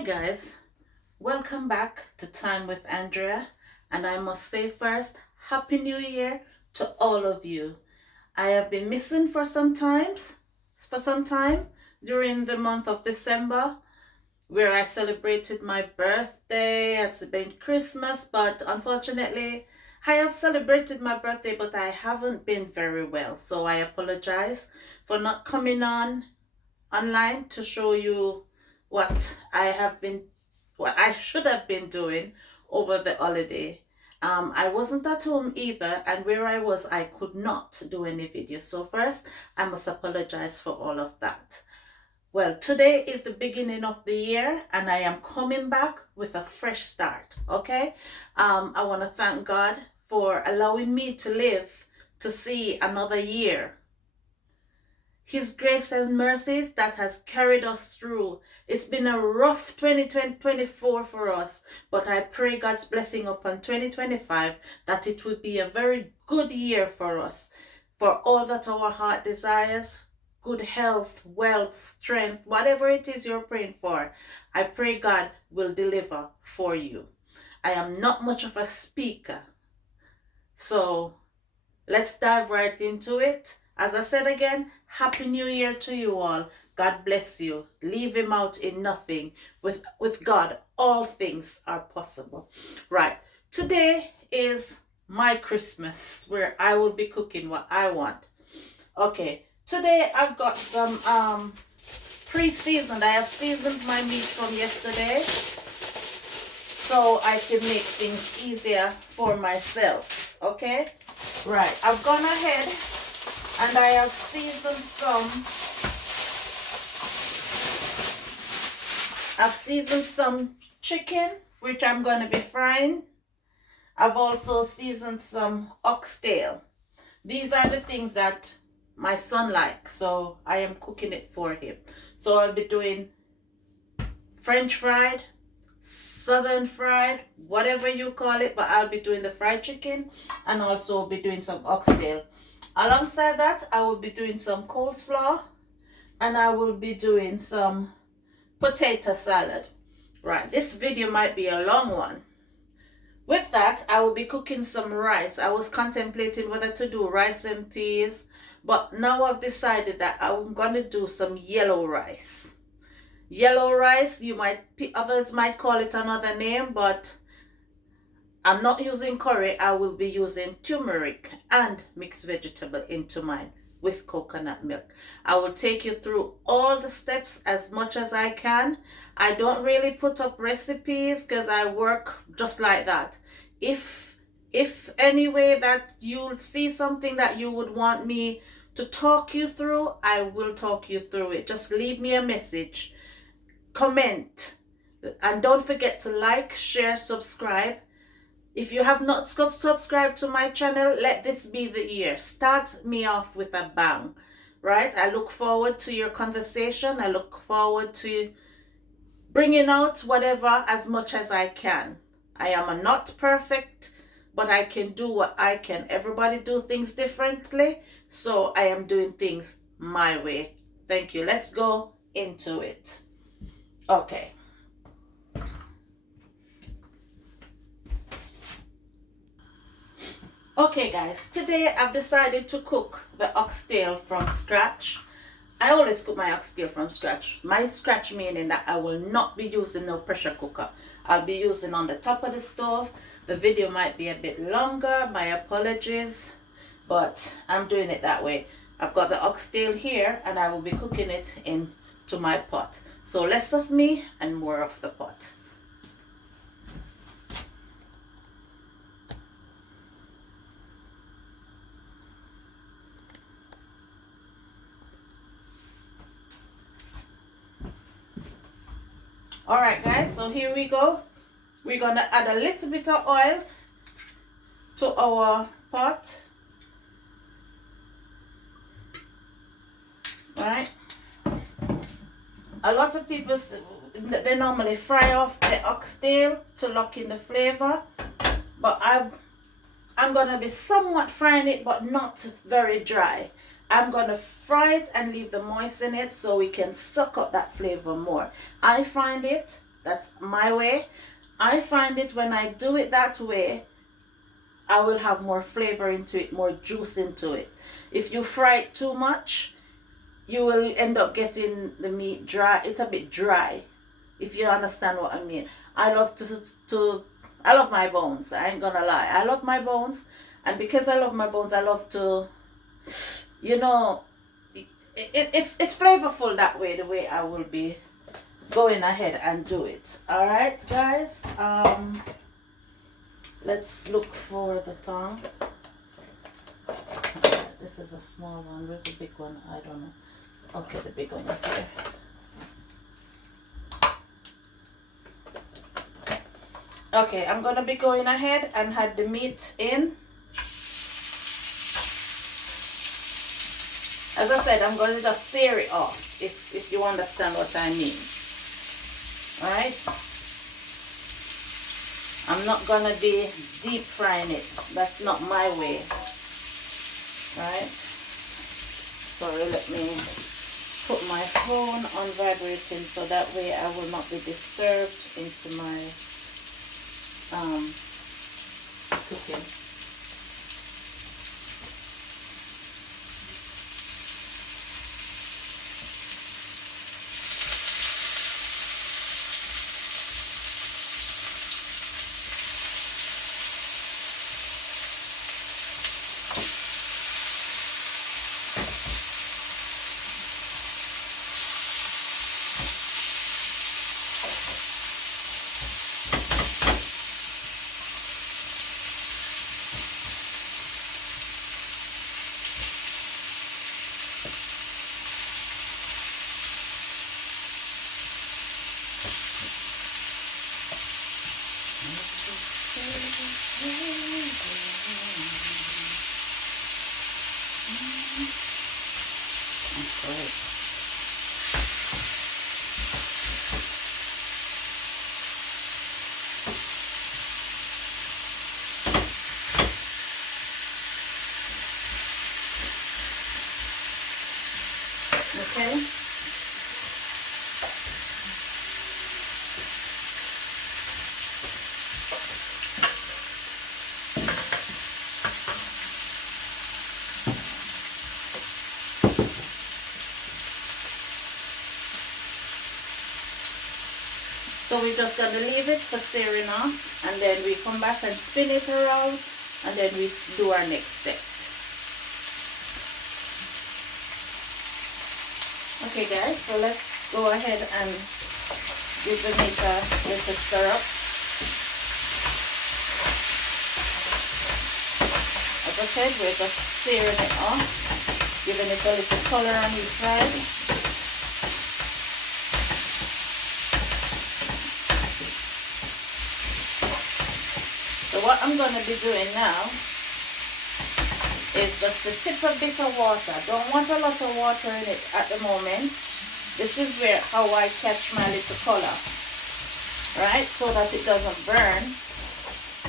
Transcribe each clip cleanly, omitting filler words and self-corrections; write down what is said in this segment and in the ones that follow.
Hi guys, welcome back to Time with Andrea, and I must say first, Happy New Year to all of you. I have been missing for some time during the month of December, where I celebrated my birthday. It's been Christmas, but unfortunately I have celebrated my birthday, but I haven't been very well, so I apologize for not coming online to show you what what I should have been doing over the holiday. I wasn't at home either, and where I was, I could not do any videos. So first, I must apologize for all of that. Well, today is the beginning of the year, and I am coming back with a fresh start. Okay, I want to thank God for allowing me to live to see another year. His grace and mercies that has carried us through. It's been a rough 2024 for us, but I pray God's blessing upon 2025 that it will be a very good year for us, for all that our heart desires, good health, wealth, strength, whatever it is you're praying for. I pray God will deliver for you. I am not much of a speaker, so let's dive right into it. As I said again, Happy New Year to you all. God bless you. Leave him out in nothing. With God, all things are possible. Right. Today is my Christmas, where I will be cooking what I want. Okay. Today I've got some pre-seasoned. I have seasoned my meat from yesterday, so I can make things easier for myself. Okay. Right. I've gone ahead and I have seasoned some chicken, which I'm going to be frying. I've also seasoned some oxtail. These are the things that my son likes, so I am cooking it for him. So I'll be doing French fried, southern fried, whatever you call it, but I'll be doing the fried chicken and also be doing some oxtail. Alongside that, I will be doing some coleslaw and I will be doing some potato salad. Right, this video might be a long one. With that, I will be cooking some rice. I was contemplating whether to do rice and peas, but now I've decided that I'm going to do some yellow rice. Yellow rice, others might call it another name, but I'm not using curry. I will be using turmeric and mixed vegetable into mine with coconut milk. I will take you through all the steps as much as I can. I don't really put up recipes because I work just like that. If any way that you'll see something that you would want me to talk you through, I will talk you through it. Just leave me a message, comment, and don't forget to like, share, subscribe. If you have not subscribed to my channel, let this be the year. Start me off with a bang, right? I look forward to your conversation. I look forward to bringing out whatever as much as I can. I am not perfect, but I can do what I can. Everybody do things differently, so I am doing things my way. Thank you. Let's go into it. Okay. Okay guys, today I've decided to cook the oxtail from scratch. I always cook my oxtail from scratch. My scratch meaning that I will not be using no pressure cooker. I'll be using on the top of the stove. The video might be a bit longer, my apologies, but I'm doing it that way. I've got the oxtail here and I will be cooking it into my pot. So less of me and more of the pot. Alright guys, so here we go. We're going to add a little bit of oil to our pot. Alright. A lot of people, they normally fry off the oxtail to lock in the flavor. But I'm going to be somewhat frying it, but not very dry. I'm going to fry it and leave the moist in it so we can suck up that flavor more. I find it That's my way. I find it when I do it that way, I will have more flavor into it, more juice into it. If you fry it too much, you will end up getting the meat dry. It's a bit dry, if you understand what I mean. I love to I love my bones. I ain't gonna lie. I love my bones, and because I love my bones, I love to, you know, it's flavorful that way. The way I will be going ahead and do it. All right, guys. Let's look for the tongue. This is a small one. Where's the big one? I don't know. Okay, the big one is here. Okay, I'm gonna be going ahead and add the meat in. As I said, I'm gonna just sear it off, if you understand what I mean. Alright? I'm not gonna be deep frying it. That's not my way. Alright? Sorry, let me put my phone on vibrating so that way I will not be disturbed into my cooking. Okay. So we're just going to leave it for searing off, and then we come back and spin it around, and then we do our next step. Okay guys, so let's go ahead and give the meat a little stir up. As I said, we're just searing it off, giving it a little color on each side. So what I'm going to be doing now is just a tip a bit of water. Don't want a lot of water in it at the moment. This is where how I catch my little color, right? So that it doesn't burn.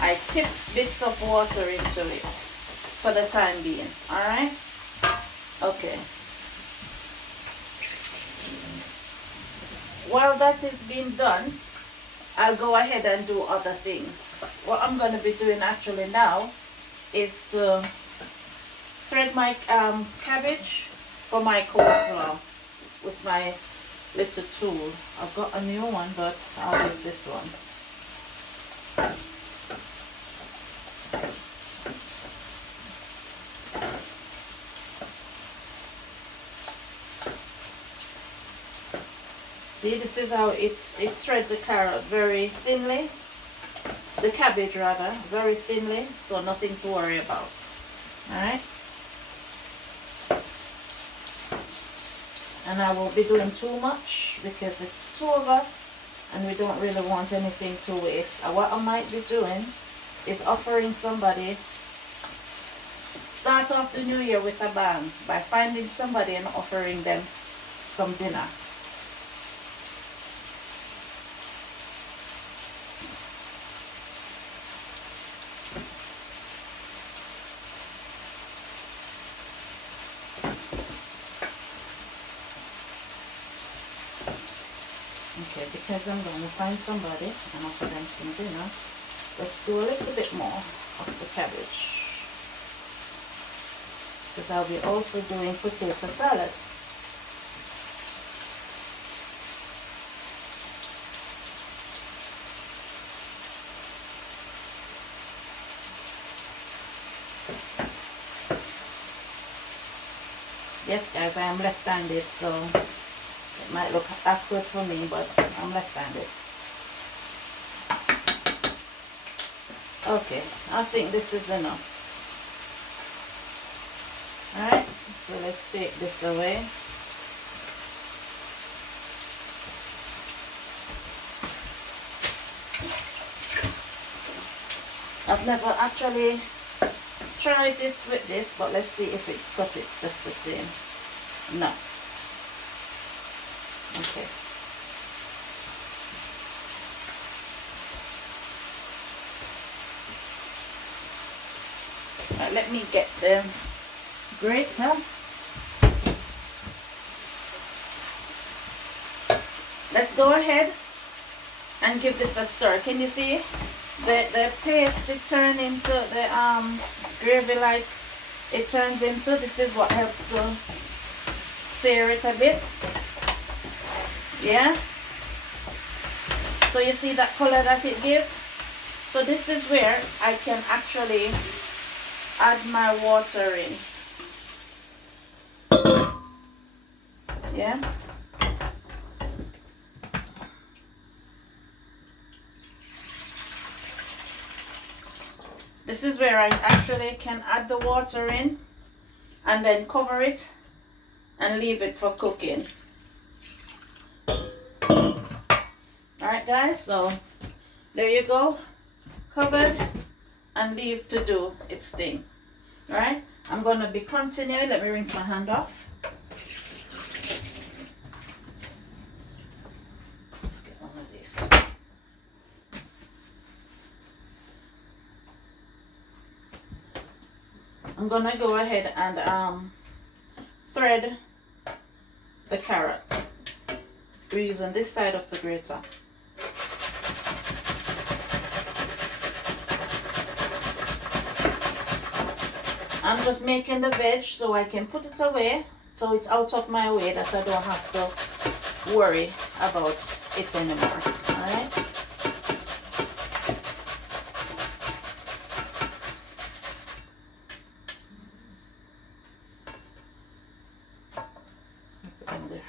I tip bits of water into it for the time being. All right? Okay. While that is being done, I'll go ahead and do other things. What I'm going to be doing actually now is to thread my cabbage for my coleslaw with my little tool. I've got a new one, but I'll use this one. See, this is how it threads the carrot very thinly, the cabbage rather, very thinly, so nothing to worry about. Alright? And I won't be doing too much because it's two of us and we don't really want anything to waste. What I might be doing is offering somebody, start off the new year with a bang by finding somebody and offering them some dinner. because I'm going to find somebody and offer them some dinner. Let's do a little bit more of the cabbage, because I'll be also doing potato salad. Yes guys, I am left-handed, so it might look awkward for me, but I'm left-handed. Okay, I think this is enough. Alright, so let's take this away. I've never actually tried this with this, but let's see if it cut it just the same. No. Okay. Right, let me get the grater. Let's go ahead and give this a stir. Can you see the paste it turned into, the gravy like it turns into? This is what helps to sear it a bit. Yeah, so you see that color that it gives. So this is where I can actually add my water in. Yeah, this is where I actually can add the water in and then cover it and leave it for cooking. Alright guys, so there you go, covered and leave to do its thing. Alright, I'm going to be continuing. Let me rinse my hand off. Let's get one of these. I'm going to go ahead and thread the carrot. We're using this side of the grater. I'm just making the veg so I can put it away, so it's out of my way, that I don't have to worry about it anymore. Alright? Put it in there.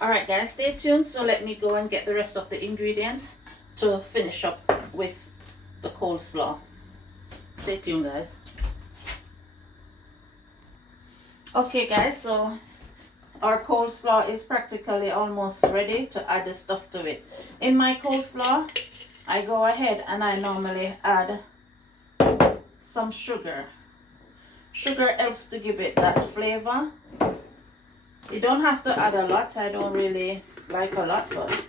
Alright guys, stay tuned. So let me go and get the rest of the ingredients to finish up with the coleslaw. Stay tuned guys. Okay guys, so our coleslaw is practically almost ready to add the stuff to it. In my coleslaw, I go ahead and I normally add some sugar. Sugar helps to give it that flavor. You don't have to add a lot. I don't really like a lot, but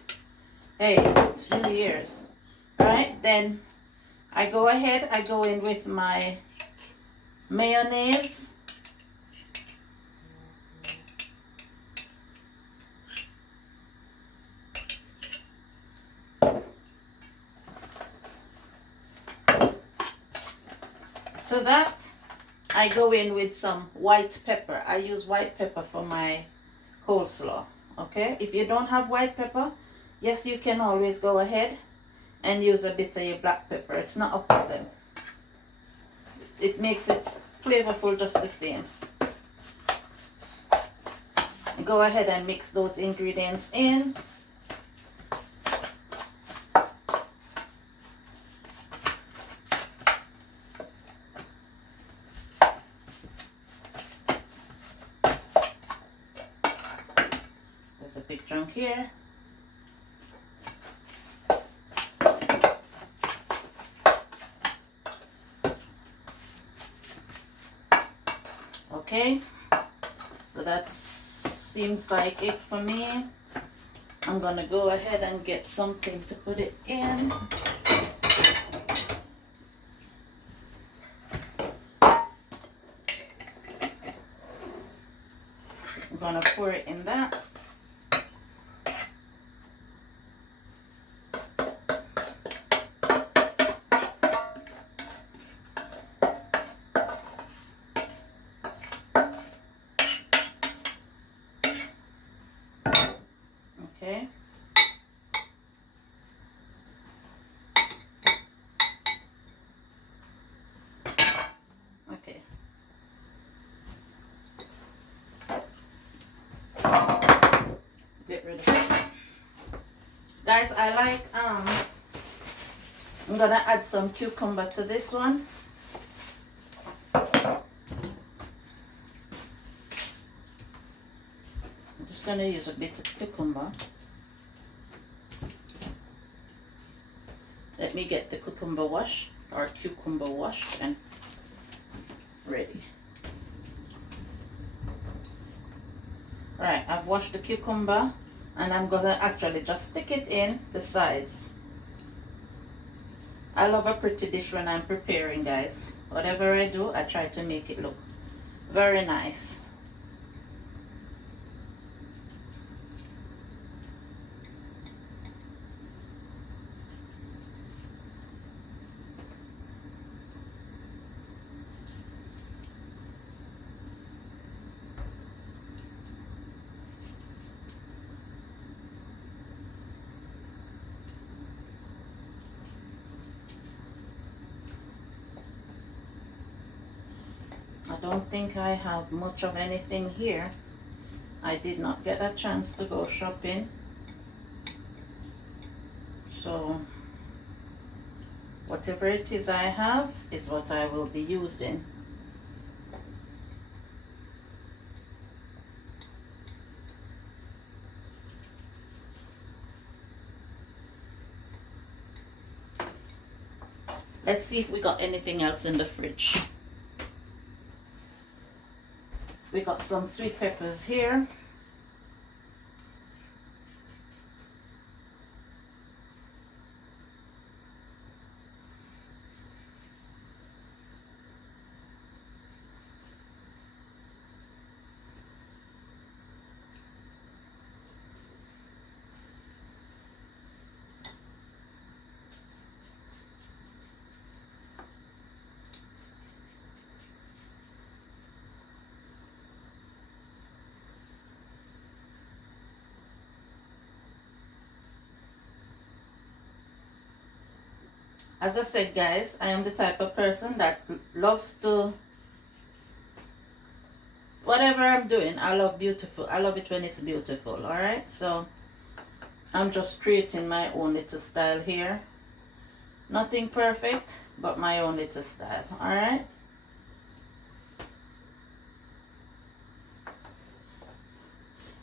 hey, it's New Year's. Alright, then I go ahead, I go in with my mayonnaise. To that, I go in with some white pepper. I use white pepper for my coleslaw. Okay, if you don't have white pepper, yes, you can always go ahead and use a bit of your black pepper. It's not a problem. It makes it flavorful just the same. Go ahead and mix those ingredients in. a big chunk here. Okay, so that seems like it for me. I'm gonna go ahead and get something to put it in. I'm gonna pour it in that. Okay. Okay. Get rid of it. Guys, I like I'm gonna add some cucumber to this one. I'm just gonna use a bit of cucumber. Let me get the cucumber washed and ready. Alright, I've washed the cucumber and I'm gonna actually just stick it in the sides. I love a pretty dish when I'm preparing, guys. Whatever I do, I try to make it look very nice. I don't think I have much of anything here. I did not get a chance to go shopping. So whatever it is I have is what I will be using. Let's see if we got anything else in the fridge. We got some sweet peppers here. As I said, guys, I am the type of person that loves to, whatever I'm doing, I love beautiful. I love it when it's beautiful, alright? So I'm just creating my own little style here. Nothing perfect, but my own little style, alright?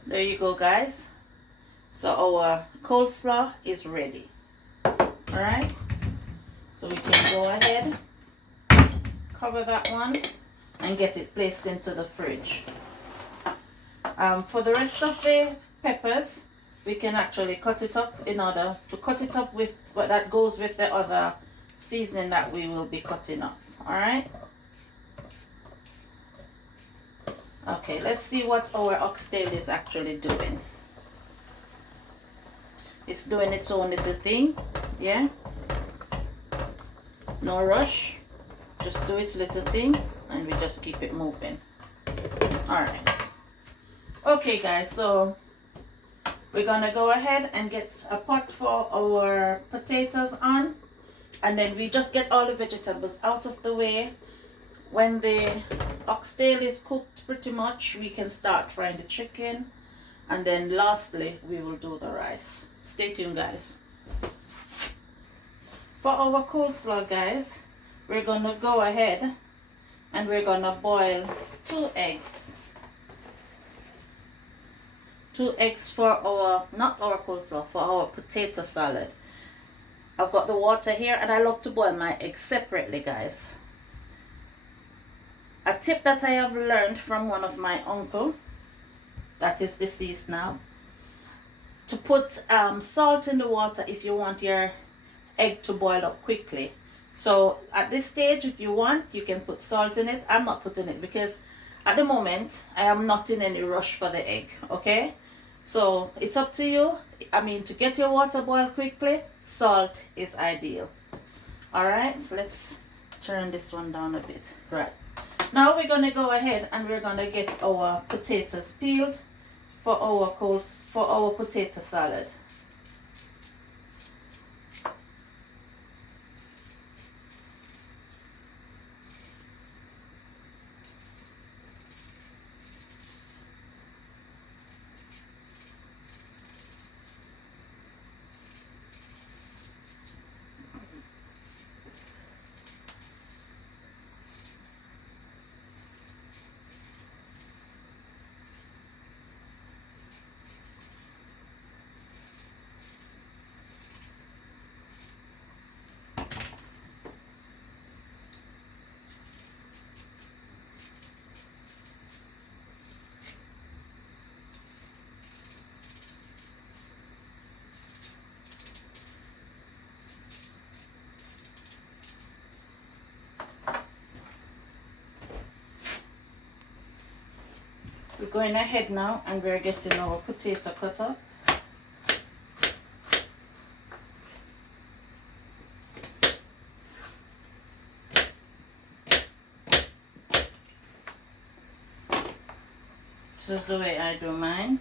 There you go, guys. So our coleslaw is ready, alright? So we can go ahead, cover that one, and get it placed into the fridge. For the rest of the peppers, we can actually cut it up in order to cut it up with what that goes with the other seasoning that we will be cutting up. Alright? Okay, let's see what our oxtail is actually doing. It's doing its own little thing, yeah? No rush, just do its little thing and we just keep it moving. Alright, okay guys, so we're gonna go ahead and get a pot for our potatoes on, and then we just get all the vegetables out of the way. When the oxtail is cooked pretty much, we can start frying the chicken, and then lastly we will do the rice. Stay tuned, guys. For our coleslaw, guys, we're gonna go ahead and we're gonna boil 2 eggs. 2 eggs for our, not our coleslaw, for our potato salad. I've got the water here, and I love to boil my eggs separately, guys. A tip that I have learned from one of my uncle that is deceased now, to put salt in the water if you want your egg to boil up quickly. So at this stage, if you want, you can put salt in it. I'm not putting it because at the moment I am not in any rush for the egg. Okay, so it's up to you. I mean, to get your water boiled quickly, salt is ideal. All right, so let's turn this one down a bit. Right, now we're gonna go ahead and we're gonna get our potatoes peeled for our potato salad. We're going ahead now and we're getting our potato cutter. This is the way I do mine.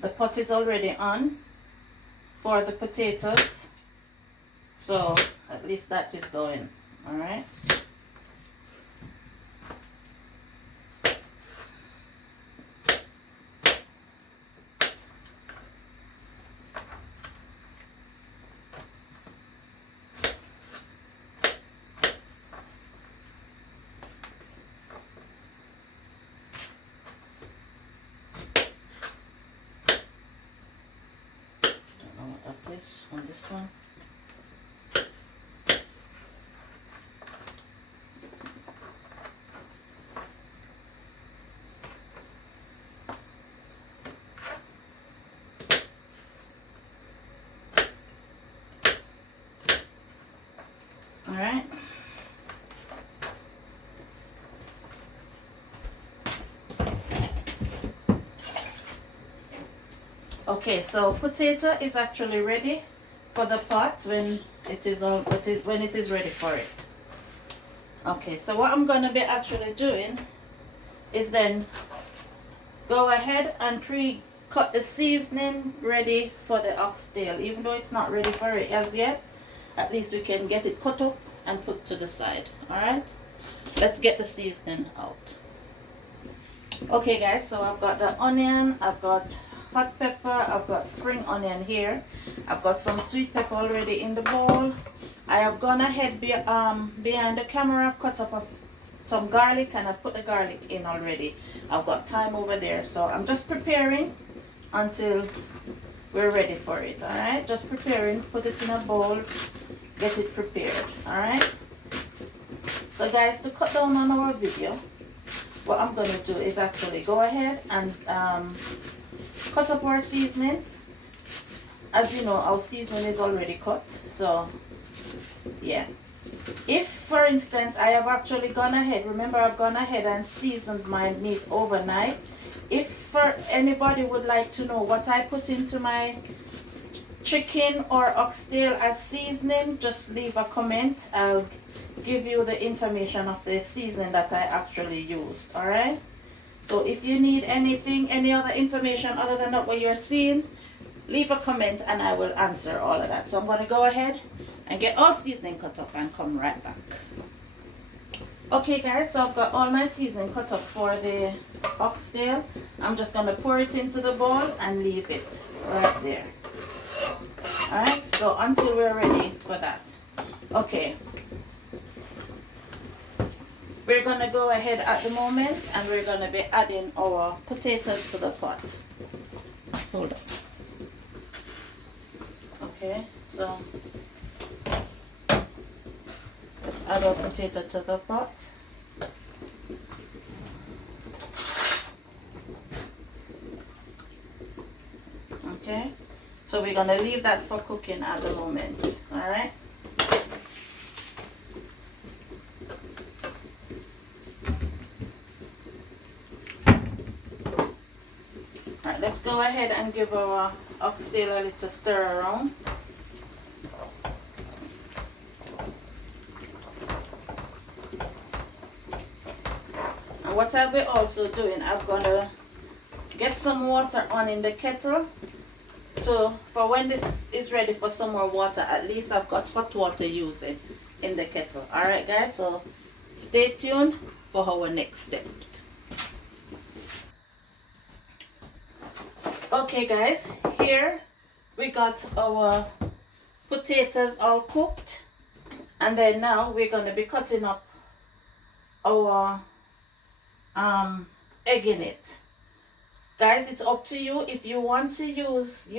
The pot is already on for the potatoes, so at least that is going. All right. This on this one. All right. Okay, so potato is actually ready for the pot when it is ready for it. Okay, so what I'm going to be actually doing is then go ahead and pre-cut the seasoning ready for the oxtail. Even though it's not ready for it as yet, at least we can get it cut up and put to the side. All right, let's get the seasoning out. Okay guys, so I've got the onion, I've got hot pepper, I've got spring onion here, I've got some sweet pepper already in the bowl. I have gone ahead behind the camera, I've cut up some garlic and I put the garlic in already. I've got thyme over there, so I'm just preparing until we're ready for it. All right, just preparing, put it in a bowl, get it prepared. All right, so guys, to cut down on our video, what I'm going to do is actually go ahead and cut up our seasoning. As you know, our seasoning is already cut, so yeah. If for instance I have actually gone ahead, remember I've gone ahead and seasoned my meat overnight. If for anybody would like to know what I put into my chicken or oxtail as seasoning, just leave a comment. I'll give you the information of the seasoning that I actually used. All right, so if you need anything, any other information other than what you're seeing, leave a comment and I will answer all of that. So I'm going to go ahead and get all seasoning cut up and come right back. Okay guys, so I've got all my seasoning cut up for the oxtail. I'm just going to pour it into the bowl and leave it right there. Alright, so until we're ready for that. Okay. We're going to go ahead at the moment and we're going to be adding our potatoes to the pot. Hold on. Okay, so let's add our potato to the pot. Okay, so we're going to leave that for cooking at the moment. Alright. Let's go ahead and give our oxtail a little stir around. And what I'll be also doing, I'm going to get some water on in the kettle. So for when this is ready for some more water, at least I've got hot water using in the kettle. Alright guys, so stay tuned for our next step. Okay guys, here we got our potatoes all cooked, and then now we're going to be cutting up our egg in it. Guys, it's up to you. If you want to use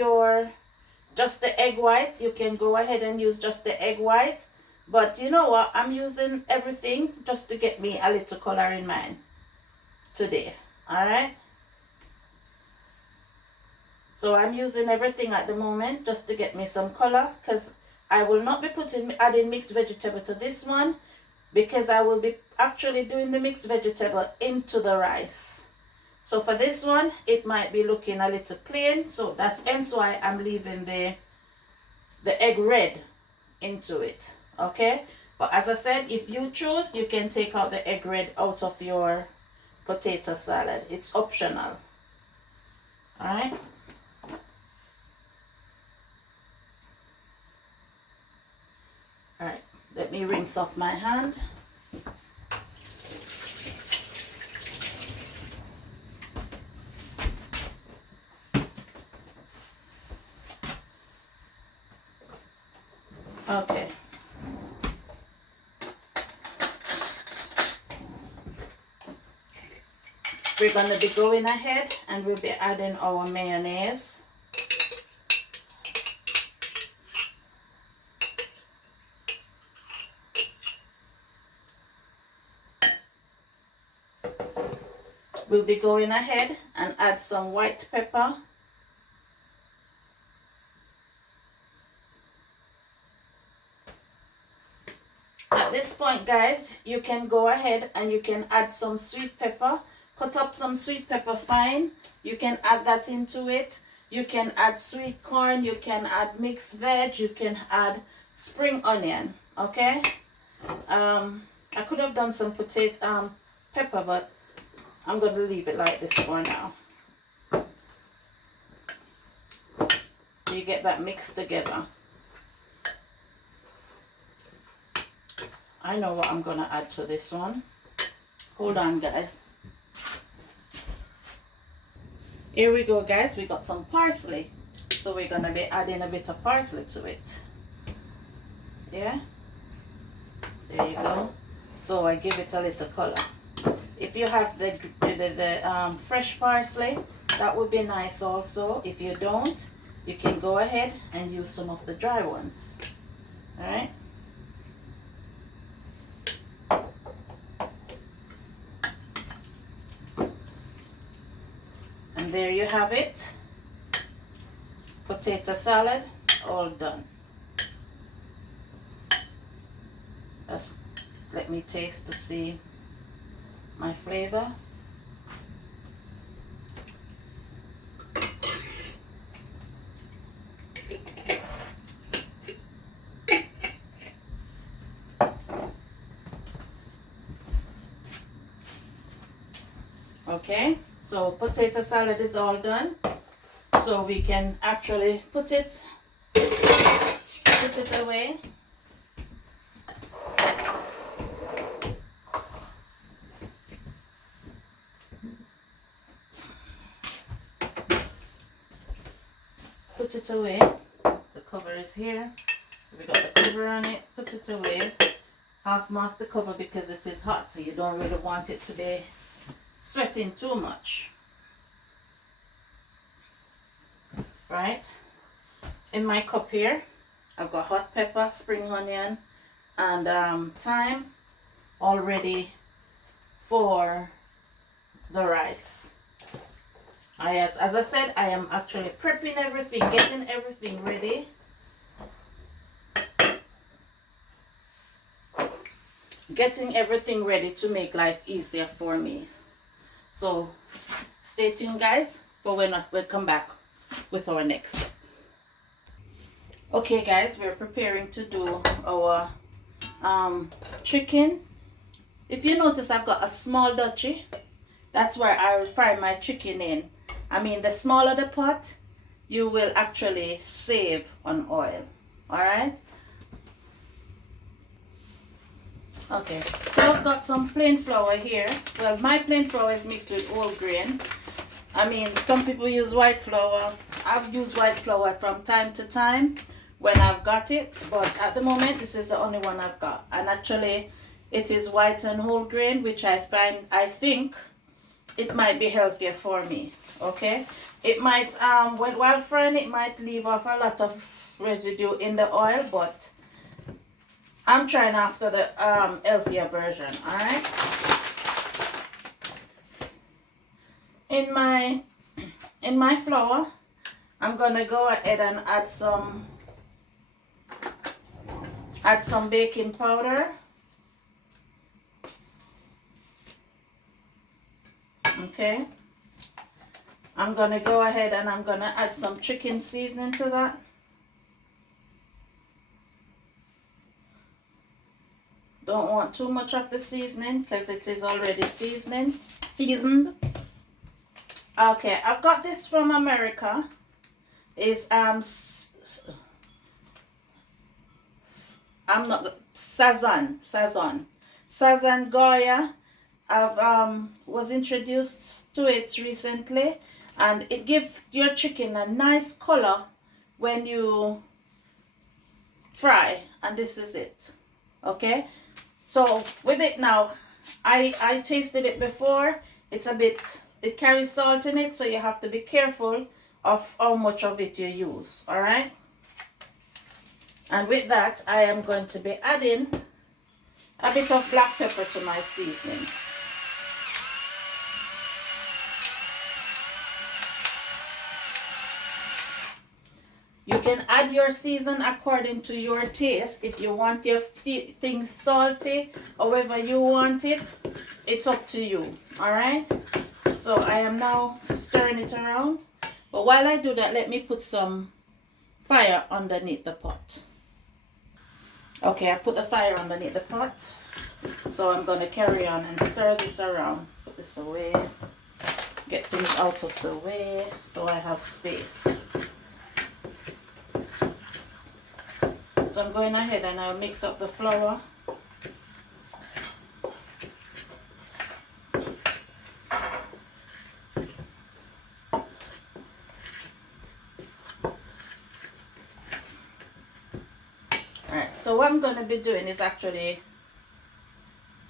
just the egg white, you can go ahead and use just the egg white, but you know what, I'm using everything just to get me a little color in mine today. Alright, so I'm using everything at the moment just to get me some color, because I will not be adding mixed vegetable to this one, because I will be actually doing the mixed vegetable into the rice. So for this one, it might be looking a little plain, so that's hence why I'm leaving the egg red into it. Okay, but as I said, if you choose, you can take out the egg red out of your potato salad. It's optional. Alright. Alright, let me rinse off my hand. Okay. We're going to be going ahead and we'll be adding our mayonnaise. We'll be going ahead and add some white pepper. At this point, guys, you can go ahead and you can add some sweet pepper. Cut up some sweet pepper fine. You can add that into it. You can add sweet corn. You can add mixed veg. You can add spring onion. Okay. I could have done some pepper, but I'm going to leave it like this for now. So you get that mixed together. I know what I'm going to add to this one. Hold on, guys. Here we go, guys. We got some parsley. So we're going to be adding a bit of parsley to it. Yeah? There you go. So I give it a little color. If you have the fresh parsley, that would be nice also. If you don't, you can go ahead and use some of the dry ones. Alright? And there you have it. Potato salad, all done. Let me taste to see my flavor. Okay, so potato salad is all done. so we can actually put it away. Put it away. The cover is here. We got the cover on it. Put it away. Half mask the cover because it is hot, so you don't really want it to be sweating too much. Right? In my cup here, I've got hot pepper, spring onion, and thyme all ready for the rice. As I said, I am actually prepping everything, getting everything ready. Getting everything ready to make life easier for me. So stay tuned, guys, but we'll come back with our next step. Okay guys, we're preparing to do our chicken. If you notice, I've got a small dutchie. That's where I'll fry my chicken in. I mean, the smaller the pot, you will actually save on oil. Alright? Okay, so I've got some plain flour here. Well, my plain flour is mixed with whole grain. I mean, some people use white flour. I've used white flour from time to time when I've got it, but at the moment this is the only one I've got. And actually it is white and whole grain, which I think it might be healthier for me. Okay, it might while frying it might leave off a lot of residue in the oil, but I'm trying after the healthier version. All right, in my flour, I'm gonna go ahead and add some baking powder. Okay, I'm gonna go ahead and I'm gonna add some chicken seasoning to that. Don't want too much of the seasoning because it is already seasoned. Okay, I've got this from America. Is Sazan Goya. I've was introduced to it recently, and it gives your chicken a nice color when you fry, and this is it. Okay, so with it now, I tasted it before. It carries salt in it, so you have to be careful of how much of it you use. All right, and with that I am going to be adding a bit of black pepper to my seasoning. You can add your season according to your taste. If you want your thing salty, however you want it, it's up to you. Alright? So I am now stirring it around. But while I do that, let me put some fire underneath the pot. Okay, I put the fire underneath the pot. So I'm going to carry on and stir this around. Put this away. Get things out of the way so I have space. So I'm going ahead and I'll mix up the flour. Alright, so what I'm going to be doing is actually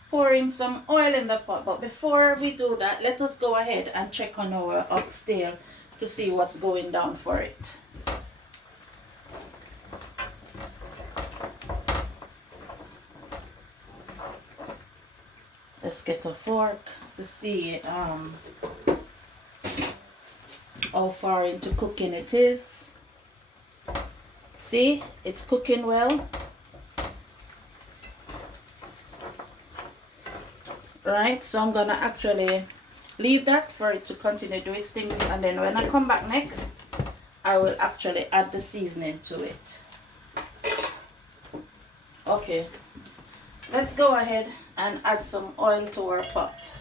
pouring some oil in the pot. But before we do that, let us go ahead and check on our oxtail to see what's going down for it. Let's get a fork to see how far into cooking it is. See, it's cooking well. Right, so I'm gonna actually leave that for it to continue to do its thing, and then when I come back next, I will actually add the seasoning to it. Okay, let's go ahead and add some oil to our pot.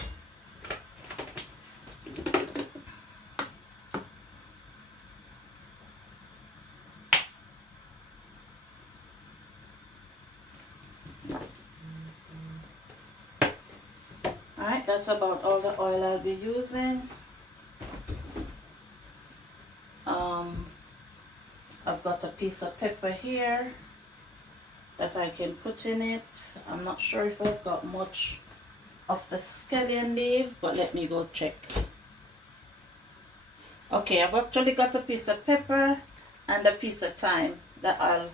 that's about all the oil I'll be using. I've got a piece of pepper here that I can put in it. I'm not sure if I've got much of the scallion leaf, but let me go check. Okay, I've actually got a piece of pepper and a piece of thyme that I'll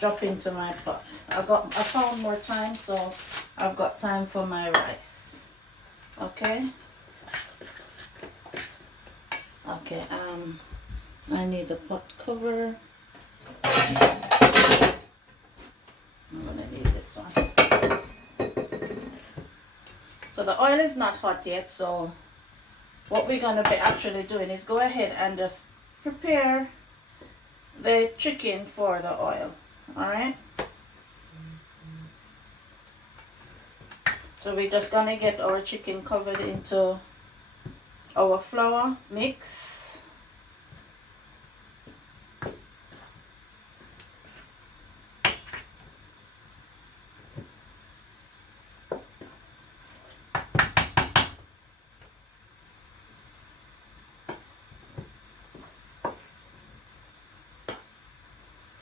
drop into my pot. I found more thyme, so I've got thyme for my rice. Okay. Okay, I need a pot cover. I'm gonna need this one. So the oil is not hot yet, so what we're gonna be actually doing is go ahead and just prepare the chicken for the oil. Alright? So we're just gonna get our chicken covered into our flour mix.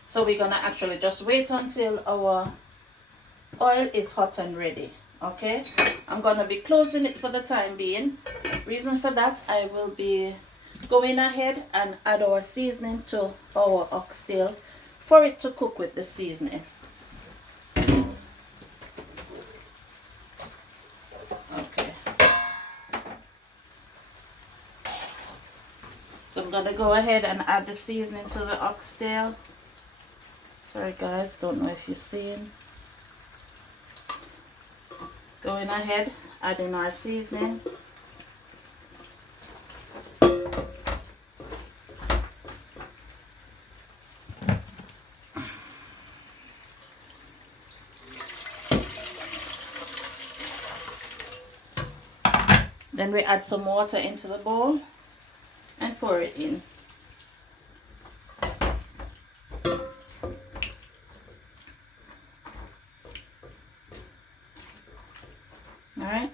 So we're gonna actually just wait until our oil is hot and ready. Okay, I'm gonna be closing it for the time being. Reason for that, I will be going ahead and add our seasoning to our oxtail for it to cook with the seasoning. Okay, so I'm gonna go ahead and add the seasoning to the oxtail. Sorry guys, don't know if you're seeing. Going ahead, adding our seasoning. Then we add some water into the bowl and pour it in. Alright.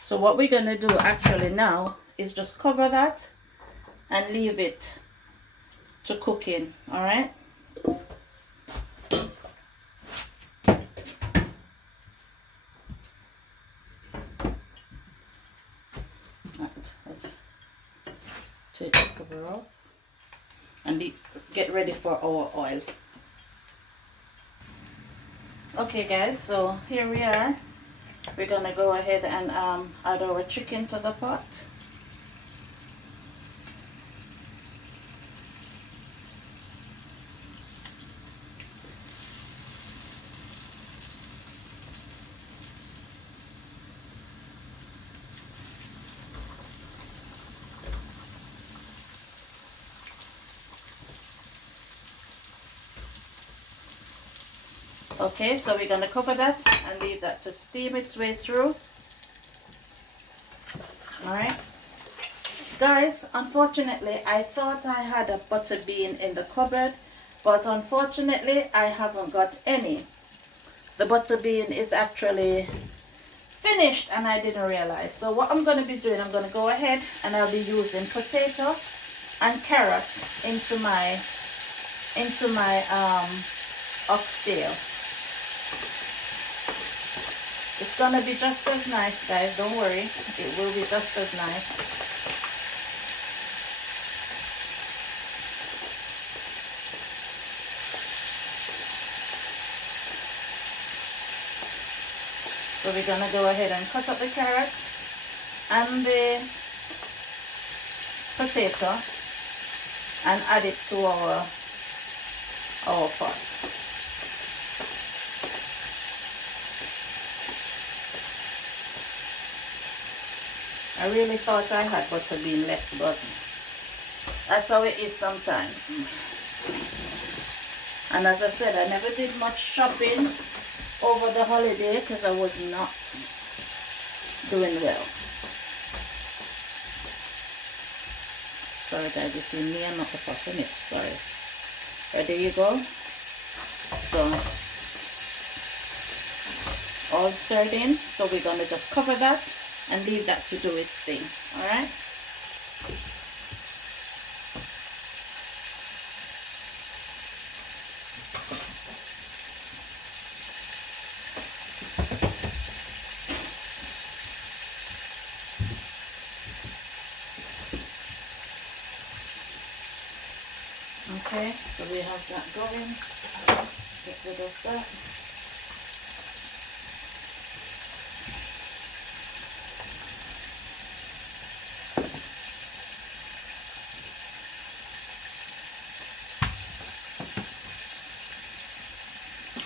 So what we're going to do actually now is just cover that and leave it to cook in. Alright. Let's take the cover off and get ready for our oil. Okay guys, so here we are. We're gonna go ahead and add our chicken to the pot. Okay, so we're going to cover that and leave that to steam its way through. Alright. Guys, unfortunately, I thought I had a butter bean in the cupboard, but unfortunately, I haven't got any. The butter bean is actually finished and I didn't realize. So what I'm going to be doing, I'm going to go ahead and I'll be using potato and carrot into my oxtail. It's gonna be just as nice, guys, don't worry, it will be just as nice. So we're gonna go ahead and cut up the carrot and the potato and add it to our pot. I really thought I had butter bean left, but that's how it is sometimes. And as I said, I never did much shopping over the holiday because I was not doing well. Sorry guys, you see me and not the pot in it, sorry. There you go. So all stirred in. So we're gonna just cover that and leave that to do its thing. All right. Okay, so we have that going. Get rid of that.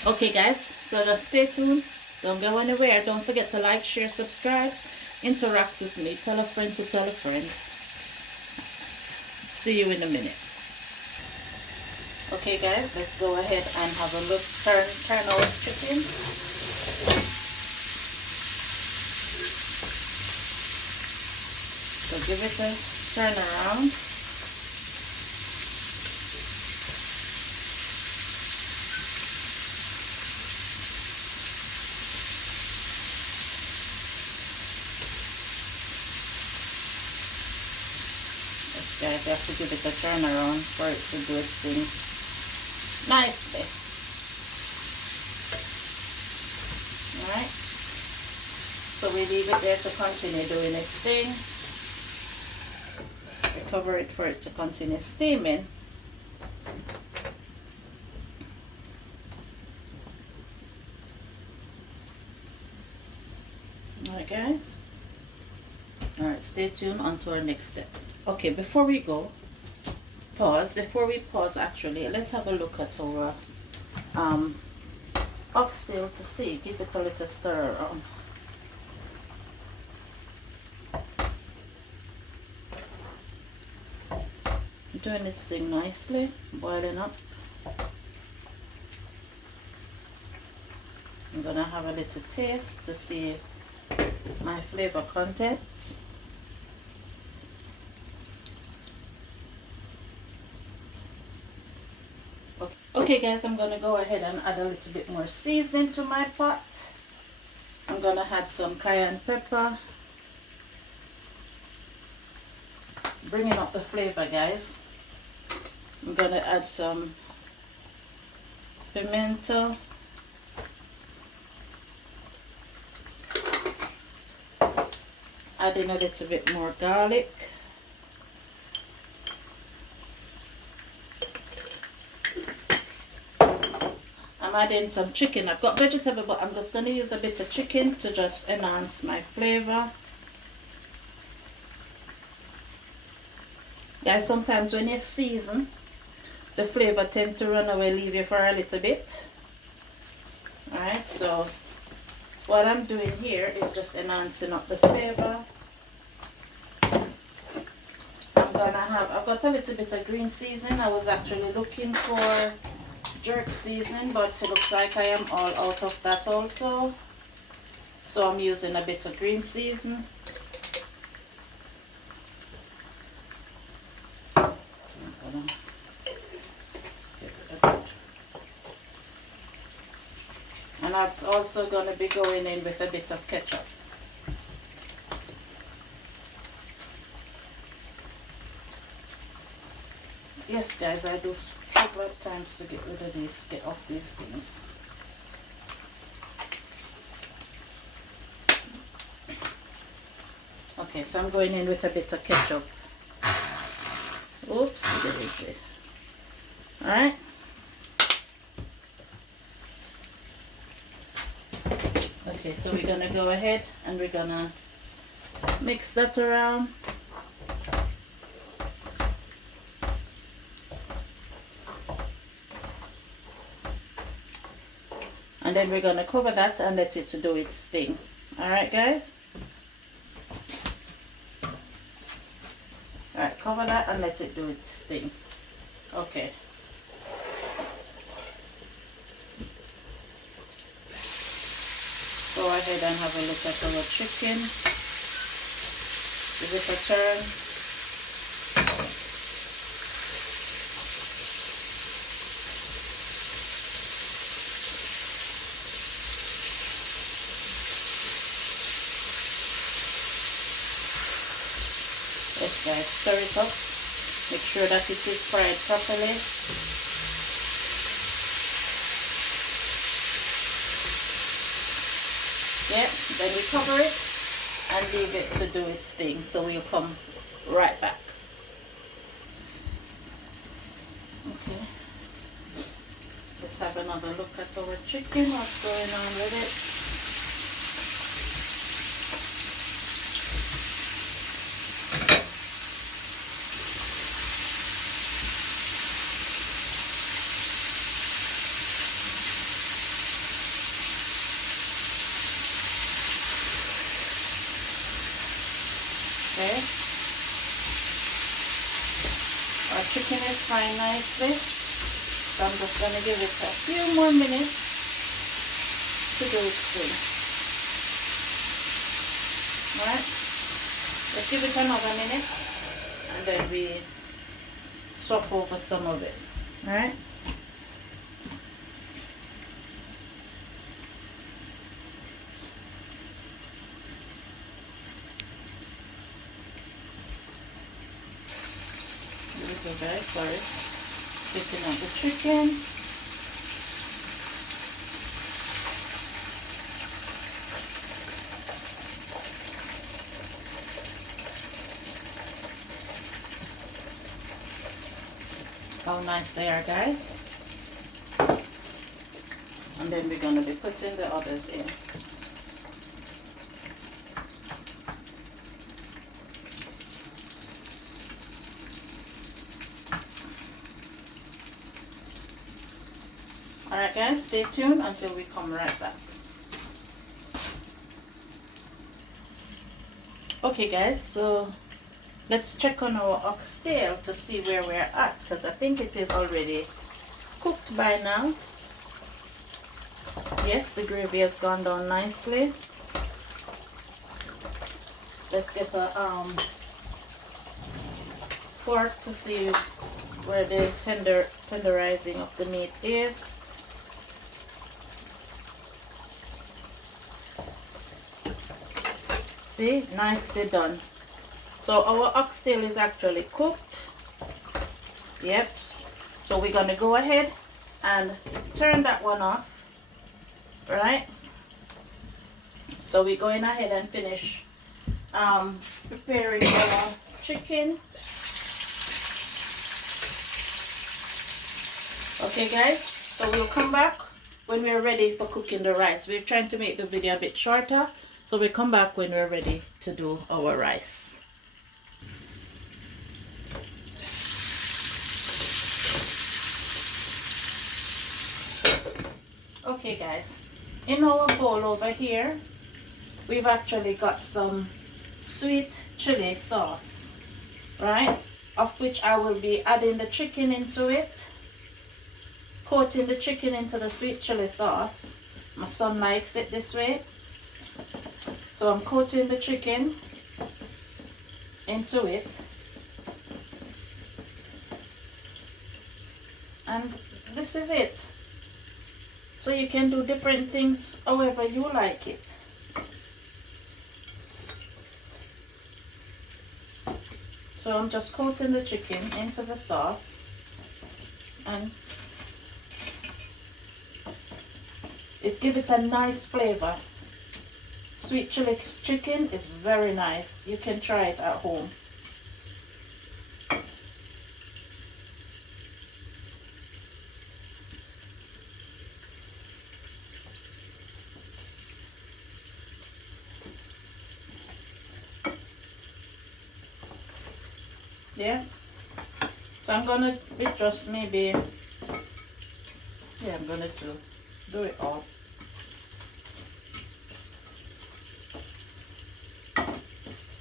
Okay guys, so just stay tuned. Don't go anywhere. Don't forget to like, share, subscribe, interact with me. Tell a friend to tell a friend. See you in a minute. Okay guys, let's go ahead and have a look. Turn our chicken. So give it a turn around. Yes guys, you have to give it a turn around for it to do its thing nicely. Alright, so we leave it there to continue doing its thing. We cover it for it to continue steaming. Alright guys, alright, stay tuned on to our next step. Okay, before we pause actually, let's have a look at our oxtail to see. Give it a little stir around. Doing its thing nicely, boiling up. I'm gonna have a little taste to see my flavor content. Okay guys, I'm gonna go ahead and add a little bit more seasoning to my pot. I'm gonna add some cayenne pepper, bringing up the flavor guys. I'm gonna add some pimento, adding a little bit more garlic, I'm adding some chicken. I've got vegetable, but I'm just going to use a bit of chicken to just enhance my flavor. Guys, sometimes when you season, the flavor tends to run away, leave you for a little bit. Alright, so what I'm doing here is just enhancing up the flavor. I've got a little bit of green seasoning. I was actually looking for jerk seasoning, but it looks like I am all out of that also. So I'm using a bit of green season. And I'm also going to be going in with a bit of ketchup. Yes guys, I do struggle at times to get rid of these, get off these things. Okay, so I'm going in with a bit of ketchup. Oops, daisy. Alright. Okay, so we're going to go ahead and we're going to mix that around. And then we're going to cover that and let it to do its thing. Alright guys? Alright, cover that and let it do its thing. Okay. Go ahead and have a look at our chicken. Give it a turn. Yes guys, stir it up. Make sure that it is fried properly. Yeah, then we cover it and leave it to do its thing. So we'll come right back. Okay. Let's have another look at our chicken. What's going on with it? Okay. Our chicken is frying nicely. So I'm just going to give it a few more minutes to do its thing. Alright. Let's give it another minute and then we swap over some of it. Alright. Okay, sorry. Taking out the chicken. How nice they are, guys. And then we're going to be putting the others in. Alright guys, stay tuned until we come right back. Okay guys, so let's check on our oxtail to see where we're at, because I think it is already cooked by now. Yes, the gravy has gone down nicely. Let's get a fork to see where the tenderizing of the meat is. See, nicely done. So our oxtail is actually cooked. Yep. So we're going to go ahead and turn that one off. Right? So we're going ahead and finish preparing our chicken. Okay guys, so we'll come back when we're ready for cooking the rice. We're trying to make the video a bit shorter, so we'll come back when we're ready to do our rice. Okay guys, in our bowl over here, we've actually got some sweet chili sauce, right? Of which I will be adding the chicken into it. Coating the chicken into the sweet chili sauce. My son likes it this way. So I'm coating the chicken into it. And this is it. So you can do different things however you like it. So I'm just coating the chicken into the sauce. And it gives it a nice flavor. Sweet chili chicken is very nice. You can try it at home. Yeah. So I'm gonna just maybe, yeah, I'm gonna do it all.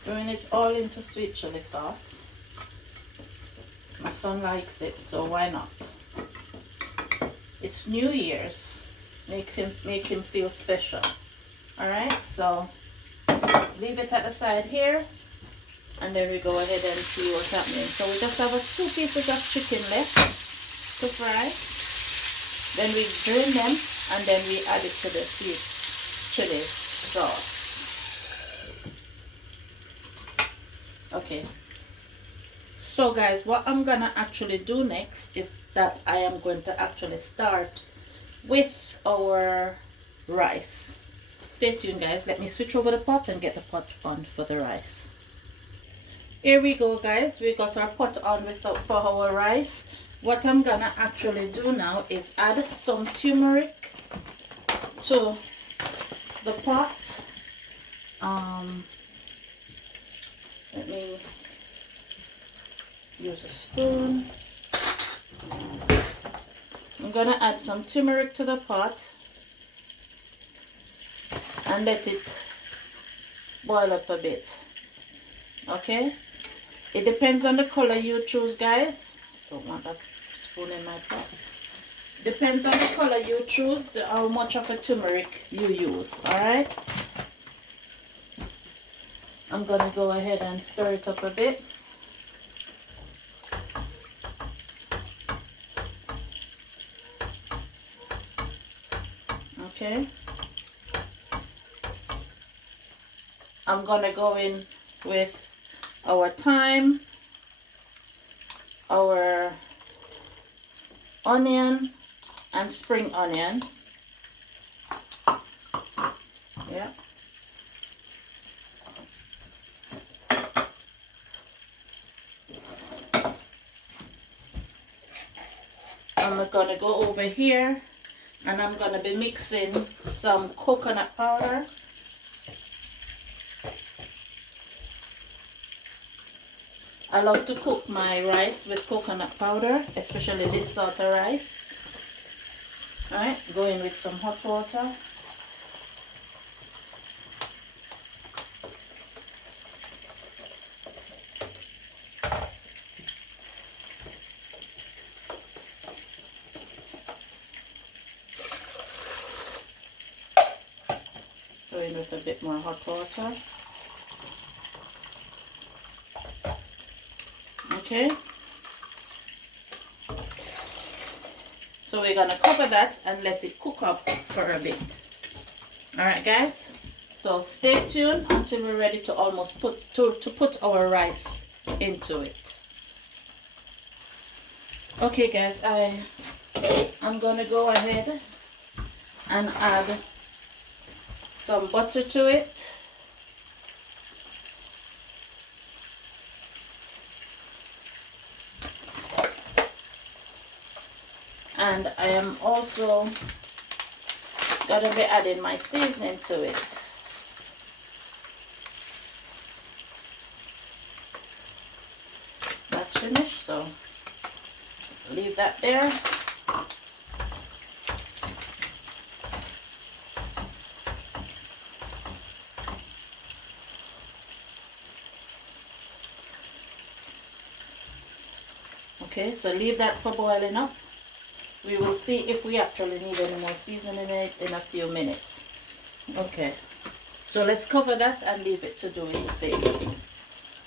Doing it all into sweet chili sauce. My son likes it, so why not? It's New Year's. Make him feel special. Alright, so leave it at the side here. And then we go ahead and see what's happening. So we just have 2 pieces of chicken left to fry. Then we drain them and then we add it to the sweet chili sauce. Okay, So guys, what I'm gonna actually do next is that I am going to actually start with our rice. Stay tuned guys, let me switch over the pot and get the pot on for the rice. Here we go guys, we got our pot on for our rice. What I'm gonna actually do now is add some turmeric to the pot. Let me use a spoon. I'm gonna add some turmeric to the pot and let it boil up a bit. Okay, it depends on the color you choose guys. Don't want that spoon in my pot. Depends on the color you choose, how much of a turmeric you use. All right, I'm gonna go ahead and stir it up a bit. Okay, I'm gonna go in with our thyme, our onion and spring onion. Yeah. I'm gonna go over here and I'm gonna be mixing some coconut powder. I love to cook my rice with coconut powder, especially this sort of rice. Alright, go in with some hot water. Go in with a bit more hot water. Okay, so we're gonna cover that and let it cook up for a bit. All right guys, so stay tuned until we're ready to almost put our rice into it. Okay guys, I'm gonna go ahead and add some butter to it. And I am also gonna be adding my seasoning to it. That's finished, so leave that there. Okay, so leave that for boiling up. We will see if we actually need any more seasoning in it in a few minutes. Okay, so let's cover that and leave it to do its thing.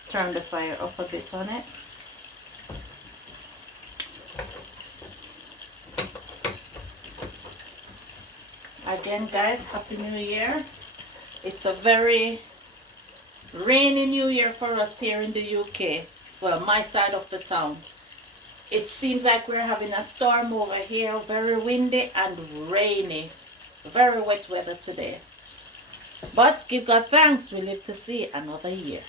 Turn the fire up a bit on it. Again guys, Happy New Year. It's a very rainy New Year for us here in the UK. Well, my side of the town. It seems like we're having a storm over here, very windy and rainy. Very wet weather today. But give God thanks, we live to see another year.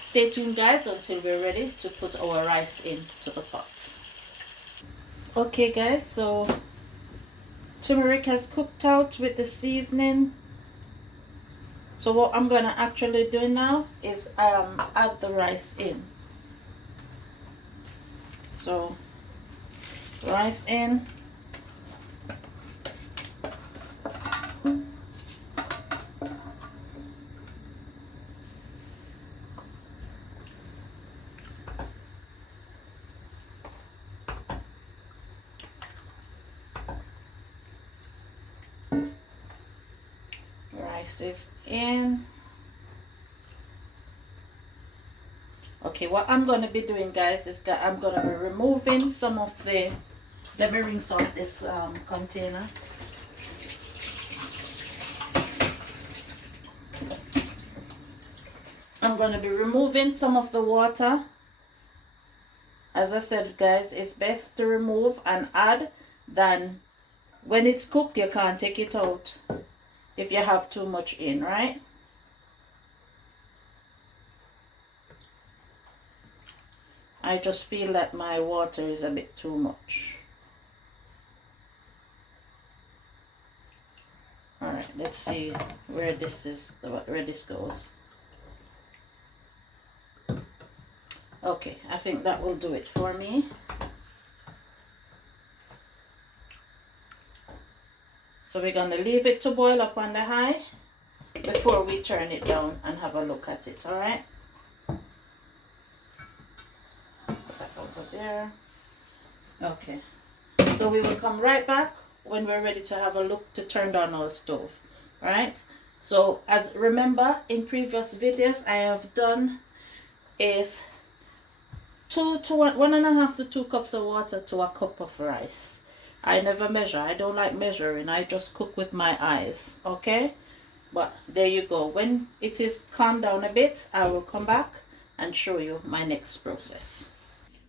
Stay tuned guys until we're ready to put our rice into the pot. Okay guys, so turmeric has cooked out with the seasoning. So what I'm gonna actually do now is add the rice in. So rice in. Rice is in. Okay, what I'm going to be doing guys is I'm going to be removing some of the, let me rinse out this container. I'm going to be removing some of the water As I said, guys, it's best to remove and add than when it's cooked. You can't take it out if you have too much in, right? I just feel that my water is a bit too much. Alright, let's see where this goes. Okay, I think that will do it for me. So we're going to leave it to boil up on the high before we turn it down and have a look at it, alright? Put that over there. Okay, so we will come right back when we're ready to have a look to turn down our stove, alright? So as remember, in previous videos I have done is 1.5 to 2 cups of water to a cup of rice. I never measure. I don't like measuring. I just cook with my eyes, okay? But there you go. When it is calmed down a bit, I will come back and show you my next process.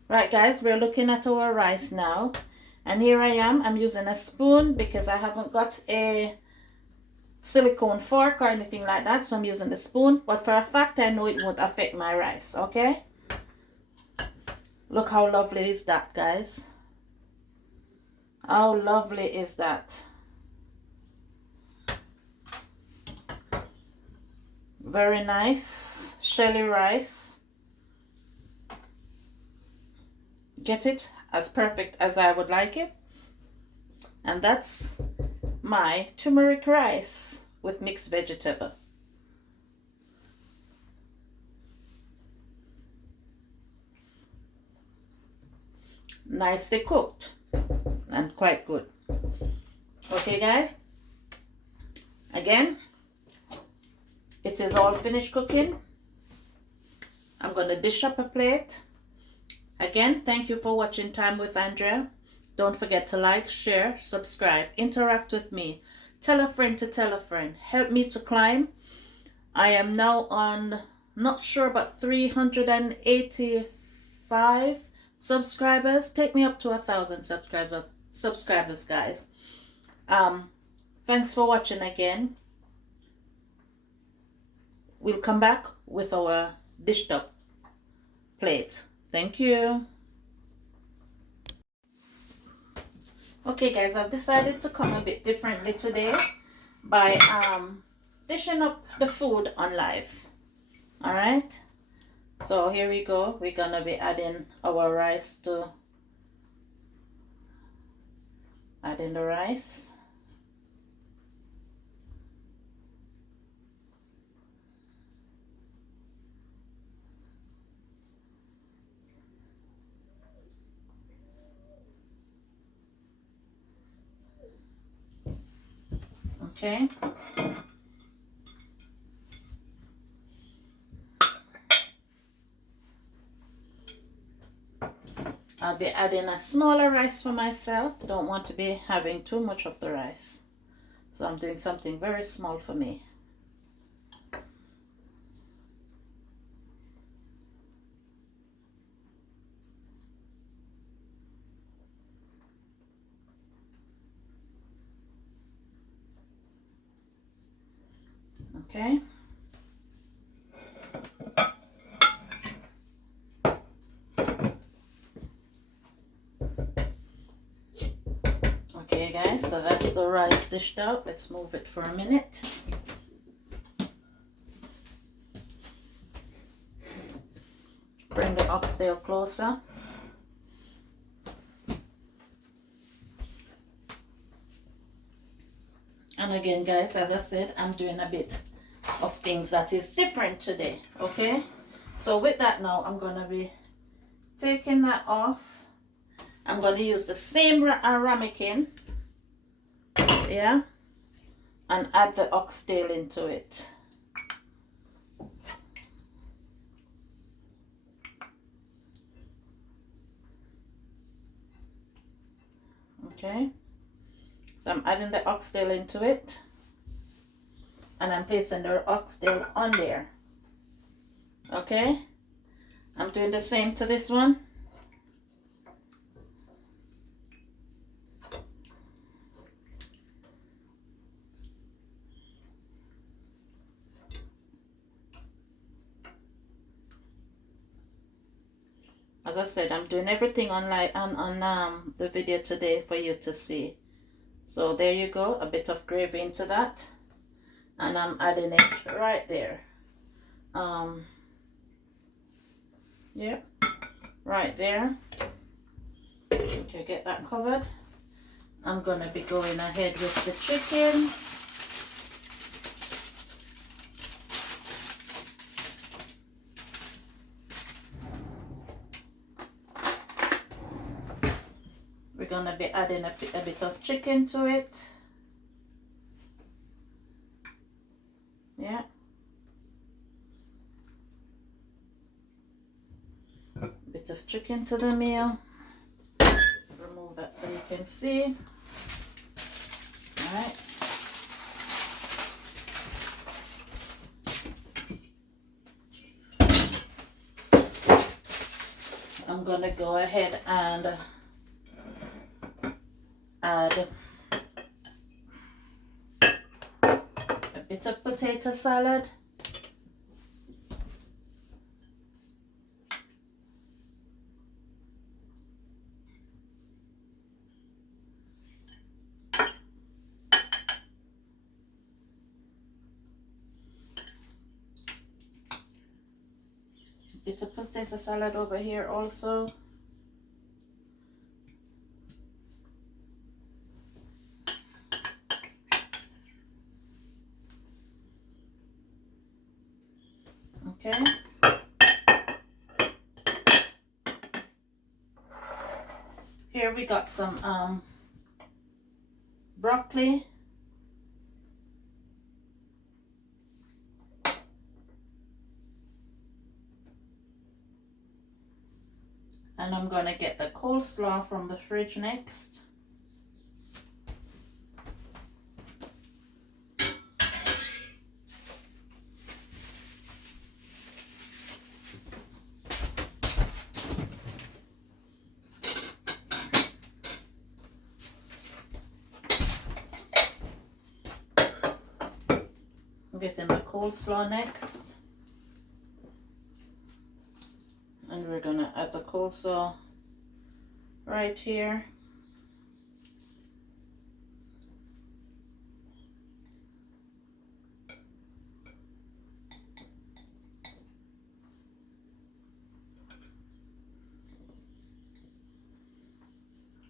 Right, guys, we're looking at our rice now. And here I am. I'm using a spoon because I haven't got a silicone fork or anything like that. So I'm using the spoon. But for a fact, I know it won't affect my rice, okay? Look how lovely is that, guys. How lovely is that? Very nice. Shelly rice. Get it? As perfect as I would like it. And that's my turmeric rice with mixed vegetable. Nicely cooked and quite good. Okay, guys, again, it is all finished cooking. I'm going to dish up a plate. Again, thank you for watching Time with Andrea. Don't forget to like, share, subscribe, interact with me, tell a friend to tell a friend, help me to climb. I am now on, not sure, but 385 subscribers. Take me up to 1,000 subscribers, guys. Thanks for watching again. We'll come back with our dished up plate. Thank you. Okay, guys, I've decided to come a bit differently today by dishing up the food on live. All right, so here we go. We're gonna be adding our rice to adding the rice. Okay. I'll be adding a smaller rice for myself. Don't want to be having too much of the rice. So I'm doing something very small for me. Okay. Okay, guys, so that's the rice dished out. Let's move it for a minute. Bring the oxtail closer. And again, guys, as I said, I'm doing a bit of things that is different today, okay? So with that now, I'm going to be taking that off. I'm going to use the same ramekin, yeah, and add the oxtail into it. Okay, so I'm adding the oxtail into it, and I'm placing the oxtail on there. Okay, I'm doing the same to this one. As I said, I'm doing everything on the video today for you to see. So there you go, a bit of gravy into that, and I'm adding it right there. Yep, right there. Okay, get that covered. I'm gonna be going ahead with the chicken. We're gonna be adding a bit of chicken to it. Yeah. A bit of chicken to the meal. Remove that so you can see. Alright. I'm gonna go ahead and add a bit of potato salad. Bit of potato salad over here also. Okay. Here we got some broccoli. And I'm gonna get the coleslaw from the fridge next. I'm getting the coleslaw next. And we're gonna add the coleslaw right here.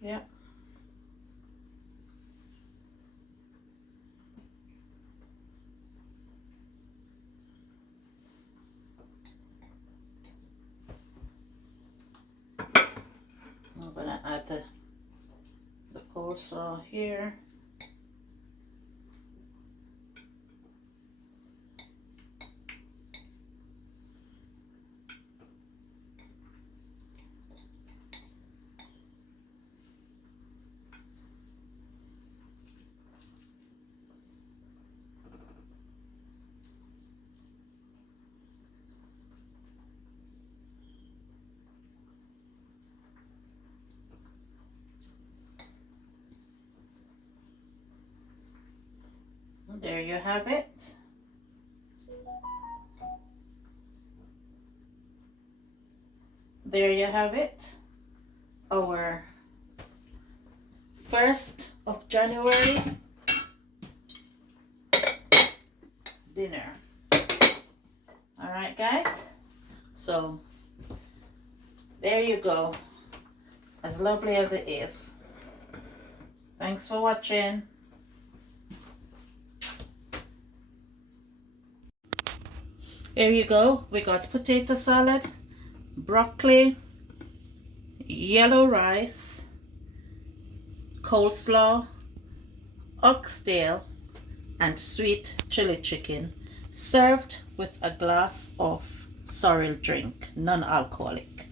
Yep. I'm gonna add the coleslaw here. There you have it. There you have it. Our 1st of January dinner. All right, guys. So there you go. As lovely as it is. Thanks for watching. Here you go. We got potato salad, broccoli, yellow rice, coleslaw, oxtail, and sweet chili chicken, served with a glass of sorrel drink, non-alcoholic.